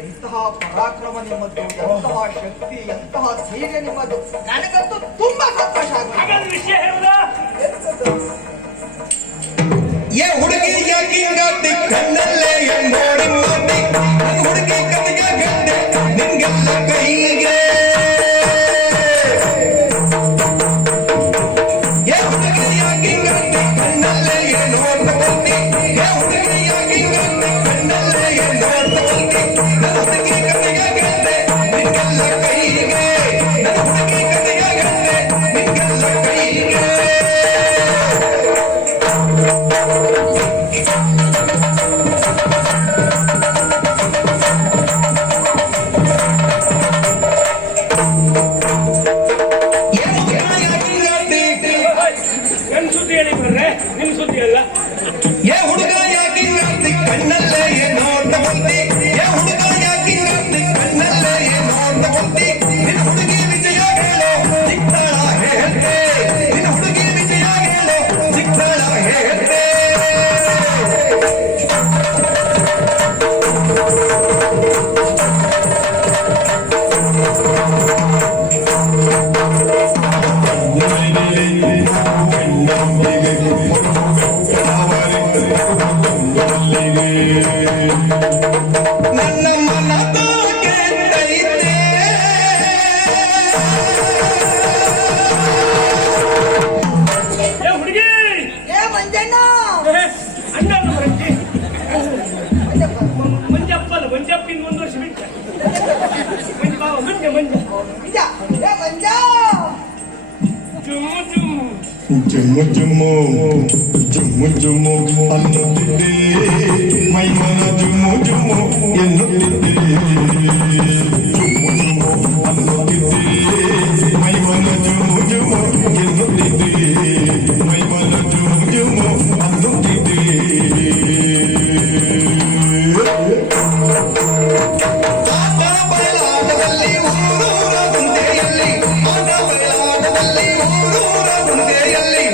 ಎಂತಹ ಪರಾಕ್ರಮ ನಿಮ್ಮದು, ಎಂತಹ ಶಕ್ತಿ, ಎಂತಹ ಧೈರ್ಯ ನಿಮ್ಮದು. ನನಗಂತೂ ತುಂಬಾ ಸಂತೋಷ ಆಗುತ್ತೆ. ವಿಷಯ ಹೇಳುವುದಾ? ಹುಡುಗಿ ಯಾಕೆ ಕಣ್ಣಲ್ಲೇ ನೋಡಿ ಹುಡುಗಿ ಕತೆಗೆ ಗಂಡೆ ನಿನ್ಗೆಲ್ಲ ಕೈಗೆ ಹುಡುಗಿ ಯಾಕೆ ಕಣ್ಣಲ್ಲೇ ನೋಡ್ತಾ ಹುಡುಗಿ ಯಾಕೆ ಕಣ್ಣಲ್ಲೇ ನೋಡ್ತಾ ಹುಡುಗಿ ಕತೆಗೆ ಗಂಡೆ ನಿನ್ಗೆಲ್ಲ ಕೈಗೆ ಹುಡುಗಿ ಕತೆಗೆ ಗಂಡೆ ನಿನ್ಗೆಲ್ಲ ಕೈಗೆ ನಿಮ್ ಸುದ್ದಿ ಅಲ್ಲ. ಹುಡುಗ ಯಾಕೆ ಕಣ್ಣಲ್ಲೇ ನೋಡ್ತಾ ಬಂದಿ ಹುಡುಗ ಯಾಕೆ ಕಣ್ಣಲ್ಲೇ ನೋಡ್ತಾ ಬಂದಿ ನಿನ್ನ ಹುಡುಗಿ ವಿಜಯ ಹೇಳೋ ಸಿಕ್ತಾಳ ಹೇಳ್ತೆ ನಿನ್ನ ಹುಡುಗಿ ವಿಜಯ ಹೇಳೋ ಸಿಕ್ತಾಳ ಹೇಳ್ತೆ ನನ್ನ ಮನ ಗೆದ್ದೈತೆ ಹುಡುಗಿ ಮಂಜಣ್ಣ ಅಣ್ಣ ಮಂಜಪ್ಪ ಅಲ್ಲ, ಮಂಜಪ್ಪಿನ 1 ವರ್ಷ ಬಿಟ್ಟ ಮಂಜ ಬಾವ ಮಂಜ ಮಂಜ ಮಂಜ ಜುಮ್ಮು ಜುಮ್ಮು ಜುಮ್ಮು ಜುಮ್ಮು ಜುಮ್ಮು ಜುಮ್ಮು ಅನ್ನುತ್ತಿದ್ದೆ ಮೈಮನ ಜುಮ್ಮು ಜುಮ್ಮು ಎನ್ನುತ್ತಿದ್ದೆ ಜುಮ್ಮು ಜುಮ್ಮು ಅನ್ನುತ್ತಿದ್ದೆ ಮೈಮನ ಜುಮ್ಮು ಜುಮ್ಮು ಎನ್ನುತ್ತಿದ್ದೆ ಮೈಮನ ಜುಮ್ಮು ಜುಮ್ಮು ಅನ್ನುತ್ತಿದ್ದೆ ಬಯಲಾಟದಲ್ಲಿ ಊರೂರ ಮುಂದೆಯಲ್ಲಿ ಬಯಲಾಟದಲ್ಲಿ ಊರೂರ ಮುಂದೆಯಲ್ಲಿ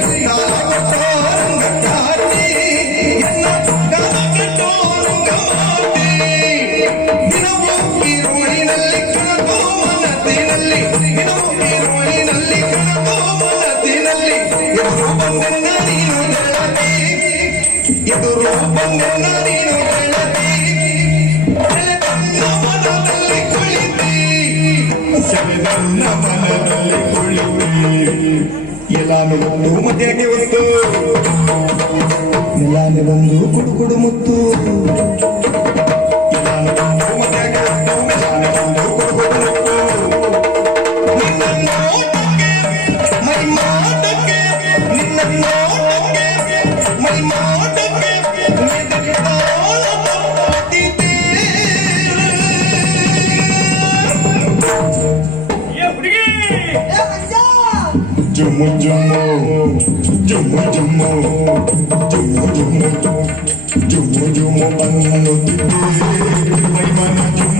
ದಿನವೂ ಈರುಳಿನಲ್ಲಿ ಕಣಕೋ ಮನಸ್ಸಿನಲ್ಲಿ ದಿನವೂ ಈರುಳಿನಲ್ಲಿ ಕಣಕೋ ಮನಸ್ಸಿನಲ್ಲಿ ಎದುರು ಬಂದೆನ್ನ ನೀನು ಗೆಳತಿ ಎದುರು ಬಂದೆನ್ನ ನೀನು ಗೆಳತಿ ಮನದಲ್ಲಿ ಕುಳಿತಿ ಸೆಳೆದನ್ನ ಮನದಲ್ಲಿ ಕುಳಿತಿ ಎಲ್ಲಾನು ಬಂದು ಮಧ್ಯಾಹ್ನ ಹೊತ್ತು ಎಲ್ಲಾನು ಬಂದು ಕುಡುಕುಡು ಮುತ್ತು ಎಲ್ಲಾನು ಬಂದು ಮಧ್ಯಾಹ್ನ ಹೊತ್ತು ಎಲ್ಲಾನು ಬಂದು ಕುಡುಕುಡು ಮುತ್ತು ನಿನ್ನ ನೋಟಕ್ಕೆ ಮೈ ಮಾಟಕ್ಕೆ ನಿನ್ನ ನೋಟಕ್ಕೆ ಮೈ ಮಾಟಕ್ಕೆ ಜುಮ್ಮು ಜುಮ್ಮು ಜುಮ್ಮು ಜುಮ್ಮು ಜುಮ್ಮು ಜುಮ್ಮು ಜುಮ್ಮು ಜುಮ್ಮು ಅನ್ನುತ್ತಿದ್ದೆ ಮೈಮನ ಜುಮ್ಮು